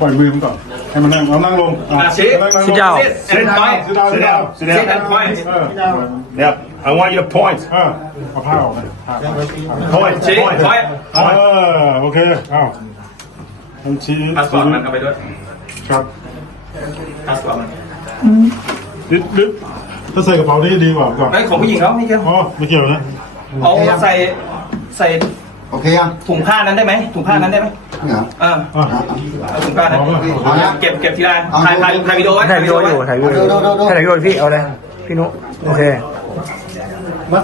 Khoai mì không cần. Em đang em đang luôn. À, à, xin chào. Xin chào. Xin chào. Xin chào. Xin chào. Xin chào. Xin chào. I want you to point. Point. Point. Point. Okay. Oh. Anh yeah. chị. Pass qua mình cái bài đó. Chào. Pass qua mình. Đứt đứt. Ta xài cái bao đi đi vào. Đấy, không có gì đâu, không có gì. Oh, không có gì đâu. Oh, ta xài xài โอเคยังถุงผ้านั้นได้ไหมถุงผ้านั้นได้ไหมเหรออ่าถุงผ้านั้นเก็บเก็บทีไรถ่ายถ่ายถ่ายวิดีโอไว้ถ่ายวิดีโออยู่ถ่ายวิดีโอถ่ายวิดีโออพี่เอาเลยพี่นุโอเคมัด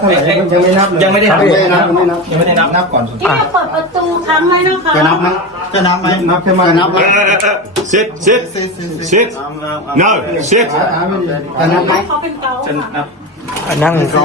ยังไม่ได้นับยังไม่ได้นับยังไม่ได้นับนับก่อนที่จะเปิดประตูครั้งไหมนะคะจะนับไหมจะนับไหมนับเอิ่อไหมนเบไหมสิบสิบสิบ n เสิบจะนับไหมเขาเป็นเกาจะนับนเ่งเกา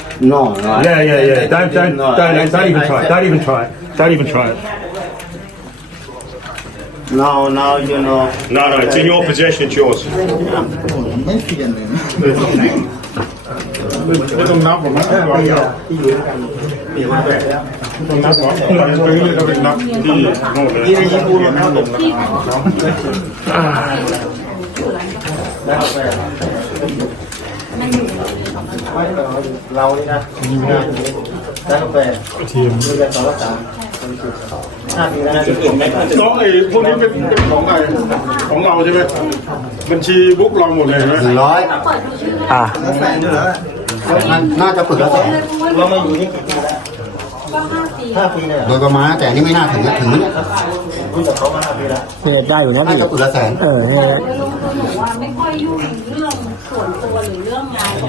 No, no. Yeah, yeah, yeah. I don't, don't, know, don't, I don't, said, don't, even try. Said, don't, even try. Said, don't even try it. Don't even try it. Don't even try it. No, no, you know. No, no, yeah, it's yeah. in your possession, it's yours. ああ。ไม่เราเนี่ยนะตั้งแต่ทีมเรียนสองสามน้องไอ้พวกนี้เป็นของใครของเราใช่ไหมบัญชีบุ๊กเราหมดเลยใช่ไหมร้อยอ่าน่าจะเปิดแล้วเราไม่อยู่นี่กี่ปีแล้วห้าปีโดยประมาณ แต่นี่ไม่น่าถึงนะถึงไหยเนี่ยได้อยู่นะพี่เปิดละแสนเออเนี่ยไม่ค่อยยุ่ง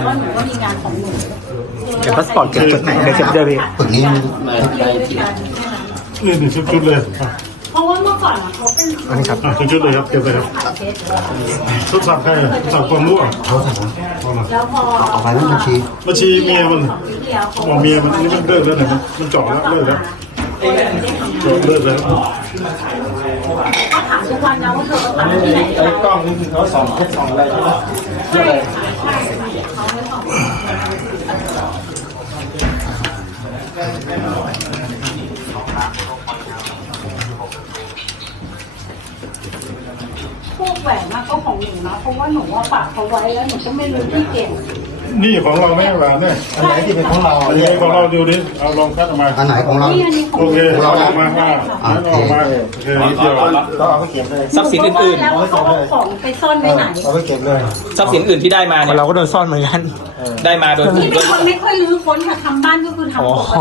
ว่าหนูก็มีงานของหนูเด็๋ยวพาสปอร์ตเก็บจดดี๋ยวเก็บตุ้นี้ได้เรียหนึ่งชุดชุดเลย เพราะว่าเมื่อก่อนเขาเป็นอันครับหนึชุดเลยครับ เก็บไปครับชุดสั่งใครสั่งความรู้อ่ะเขาสั่งแล้วพอเอาไปแล้วบัญชีบัญชีเมียมันบอกเมียมันนี่มันเลิกแล้วนะมันจอดแล้วเลิกแล้วจอดเลิกแล้วเกแ้วเขาถามเจ้วันนะว่าเธอเขาถามที่ไหนแลกล้องนี่คือเขาสองเขาสองอะไรใช่ไหมใช่พวกแหวนมาก็ของหนูนะเพราะว่าหนูว่าปากเขาไว้แล้วหนูก็ไม่รู้ที่เก็บนี่ของเราไม่หวานเนี่ย อันไหนที่เป็นของเรา อันไหนของเราดูดิเอาลองคัดออกมาอันไหนของเรา โอเคขอเราออกมาค่ะออกมา โอเคเราตองเอาไปเก็บเลยทรัพย์สินอื่นๆแล้วของไปซ่อนไว้ไหนเราไปเก็บเลย ทรัพย์สินอื่นที่ได้มาเนี่ย เราก็โดนซ่อนเหมือนกันได้มาโดยที่เป็นคนไม่ค่อยรื้อค้นค่ะทำบ้านก็คือทำปกติ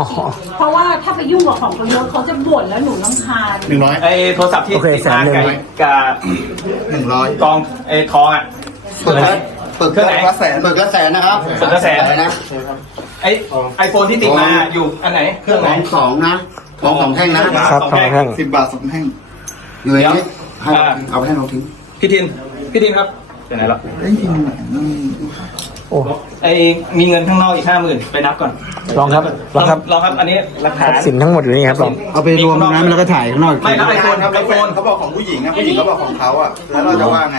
เพราะว่าถ้าไปยุ่งกับของคนยศเขาจะบ่นแล้วหนูน้ำคาหนึ่งร้อยไอ้โทรศัพท์ที่ติดมากับกาหนึ่งร้อยกองไอ้ทองอ่ะึกกระแสเปิดกระแสนะ ครับเปิดกระแสนะไอไอโฟนที่ติดมาอยู่อันไหน เครื่องไหนสองนะสองสองแท่งนะสองแท่งสิบบาทสองแท่งเหนืยหมเอาแท่งเราทิ้งพี่ทิน พี่ทินครับจะไหนหรอกไอทินโอ้ไมีเงินข้างนอกอีกห้าหมื่นไปนับก่อนลองครับลองครับลองครับ อันนี้หลักฐานสินทั้งหมดนี้ครับลองเอาไปรวมนะแล้วก็ถ่ายข้างนอกไม่ไอโฟนครับไอโฟนเขาบอกของผู้หญิงนะ ผู้หญิงเขาบอกของเขาอ่ะ แล้วเราจะว่าไง